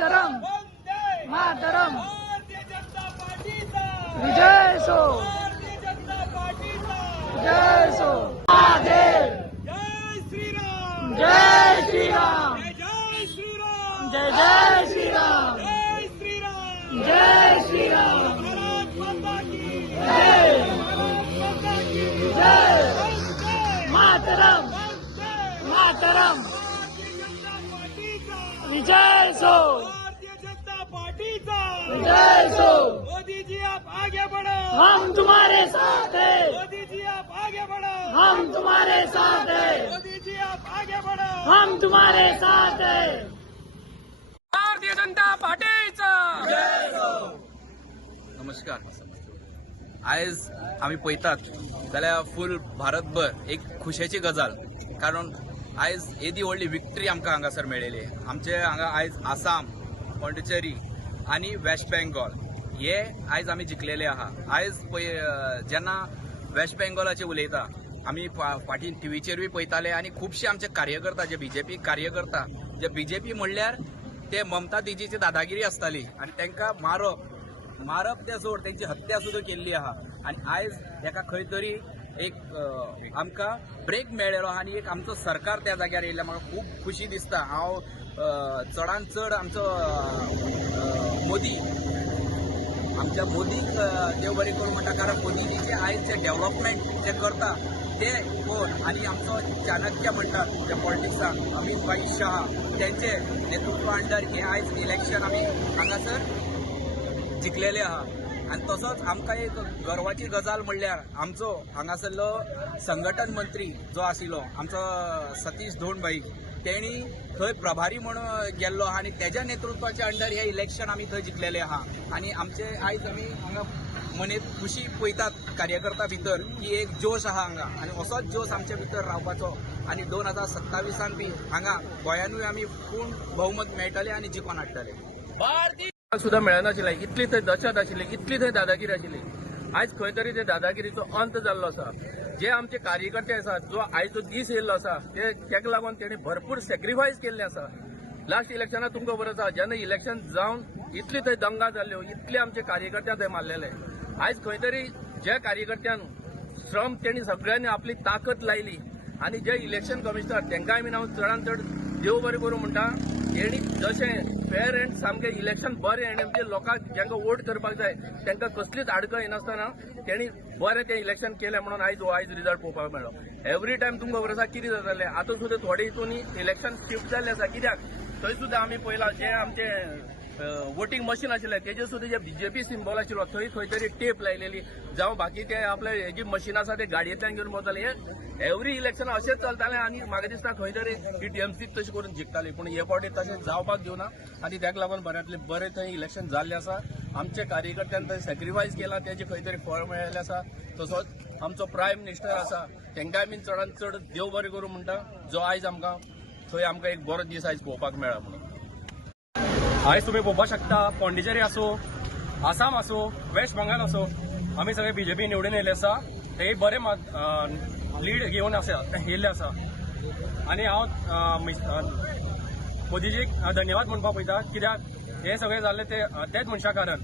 मातरम वंदे मातरम भारतीय जनता पार्टीचा विजय सो भारतीय जनता पार्टीचा जय सो महादेव जय श्रीराम जय श्रीराम जय श्रीराम जय जय श्रीराम जय श्रीराम जय श्रीराम भारत माता की जय भारत माता की जय वंदे मातरम वंदे मातरम भारतीय जनता पार्टीचा विजय सो भारतीय जनता पार्टीचा विजय सो मोदी जी आप आगे बढ़ो हम तुम्हारे साथ हैं मोदी जी आप आगे बढ़ो हम तुम्हारे साथ हैं मोदी जी आप आगे बढ़ो हम तुम्हारे साथ हैं भारतीय जनता पार्टीचा नमस्कार. आयज आमी पळयतात जाल्यार फूल भारतभर एक खुशेची गजाल, कारण आयज येदी व्हडली विक्ट्री आमकां हांगासर मेळयली. आमचे हांगा आयज आसाम, पॉंडिचेरी आनी वेस्ट बेंगॉल हे आयज आमी जिखलेले आहा. आयज जेन्ना वेस्ट बेंगॉलाचे उलयता आमी फाटीं टीव्हीचेरूय पळयताले आनी खुबशे आमचे कार्यकर्ता जे बीजेपी कार्यकर्ता जे बीजेपी म्हणल्यार ते ममता दिजीची दादागिरी आसताली आनी तांकां मारप ते सोड त्यांची हत्या सुद्दां केल्ली आहा. आनी आयज हेका खंय तरी एक आमकां ब्रेक मेळ्ळेलो आनी एक आमचो सरकार त्या जाग्यार येयल्या म्हाका खूब खुशी दिसता. हांव चडांत चड आमचो मोदी आमच्या मोदीक देव बरें करूं म्हणटा, कारण मोदीजीचे आयज जे डेव्हलपमेंट जे करता ते कोण आनी आमचो चाणक्य म्हणटात जे पॉलिटिक्साक अमित भाई शाह त्यांचे नेतृत्वा अंडर हे आयज इलेक्शन आमी हांगासर जिखलेले आहा. आनी तसोच आमकां एक गर्वाची गजाल म्हणल्यार आमचो हांगासरलो संघटन मंत्री जो आशिल्लो आमचो सतीश धोंडभाई तेणी थंय प्रभारी म्हणून गेल्लो आनी तेज्या नेतृत्वाच्या अंडर हे इलेक्शन आमी थंय जिखलेले आहा. आनी आमचे आयज आमी हांगा मनेत खुशी पळयतात कार्यकर्ता भितर की एक जोश आहा हांगा आनी असोच जोश आमच्या भितर रावपाचो आनी 2027 बी हांगा गोंयानूय आमी पूर्ण भोवमत मेळटले आनी जिखून हाडटले. सुद्धा मेळनाशिल्ले, इतली थंय दहशत आशिल्ली, इतली थंय दादागिरी आशिल्ली. आयज खंय तरी ते दादागिरीचो अंत जाल्लो आसा. जे आमचे कार्यकर्ते आसात, जो आयचो दीस येयल्लो आसा तेका लागून तेणी भरपूर सॅक्रिफायस केल्ले आसा. लास्ट इलेक्शनाक तुमकां खबर आसा जेन्ना इलेक्शन जावन इतली थंय दंगा जाल्ल्यो, इतले आमचे कार्यकर्ते थंय मारलेले. आयज खंय तरी ज्या कार्यकर्त्यान श्रम तेणी सगळ्यांनी आपली ताकद लायली आनी जे इलेक्शन कमिशनर तेंकांय बीन हांव चडांत चड देव बरें करूं म्हणटा. तेणी जशें फेर एंड सामकें इलेक्शन बरें आनी म्हणजे लोकांक जेंका वोट करपाक जाय तेंकां कसलीच आडखळ येनासतना तेणी बरें तें इलेक्शन केलें म्हणून आयज रिजल्ट पळोवपाक मेळ्ळो. एवरी टायम तुमकां खबर आसा कितें जातालें. आतां सुद्दां थोडे हितूनी इलेक्शन शिफ्ट जाल्लें आसा. कित्याक थंय सुद्दां आमी पळयलां जे आमचे वोटींग मशीन आशिल्लें तेजेर सुद्दां जे बीजेपी सिंबल आशिल्लो थंय खंय तरी टेप लायलेली जावं बाकी ते आपले हेजी मशीन आसा ते गाडयेंतल्यान घेवन वताले. हे एवरी इलेक्शन अशेंच चलतालें आनी म्हाका दिसता खंय तरी ही टीएमसीच तशी करून जिखताली. पूण हे फावटी तशें जावपाक दिवना आनी ताका लागून बऱ्यांतलें बरें थंय इलेक्शन जाल्लें आसा. आमच्या कार्यकर्त्यान थंय सॅक्रिफायस केला तेजे खंय तरी फळ मेळिल्लें आसा. तसोच आमचो प्रायम मिनिस्टर आसा तेंकाय बीन चडांत चड देव बरें करूं म्हणटा, जो आयज आमकां थंय आमकां एक बरो दीस आयज पळोवपाक मेळ्ळा म्हणून. आयज तुम्ही पळोवपाक शकता पॉंडिचेरी आसो, आसाम आसो, वेस्ट बंगाल आसो, आमी सगळे बीजेपी निवडून येयले आसा. ते बरे लीड घेवन येयल्ले आसा. आनी हांव मोदीजीक धन्यवाद म्हणपाक पळयता. कित्याक हे सगळे जाल्ले तेच मनशा कारण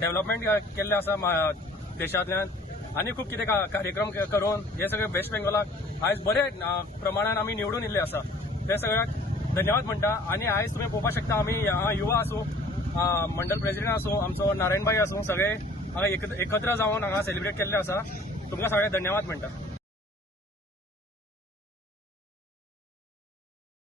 डेव्हलपमेंट केल्ले आसा देशांतल्यान आनी खूब कितें कार्यक्रम करून हे सगळे वेस्ट बेंगॉलाक आयज बरे प्रमाणान आमी निवडून येयल्ले आसा. ते सगळ्याक धन्यवाद म्हणटा. आनी आयज तुमी पळोवपाक शकता आमी युवा आसूं, मंडल प्रेसिडेंट आसूं, आमचो नारायणभाई आसूं, सगळे हांगा एकत्र जावन हांगा सेलिब्रेट केल्ले आसा. तुमकां सगळ्यांक धन्यवाद म्हणटा.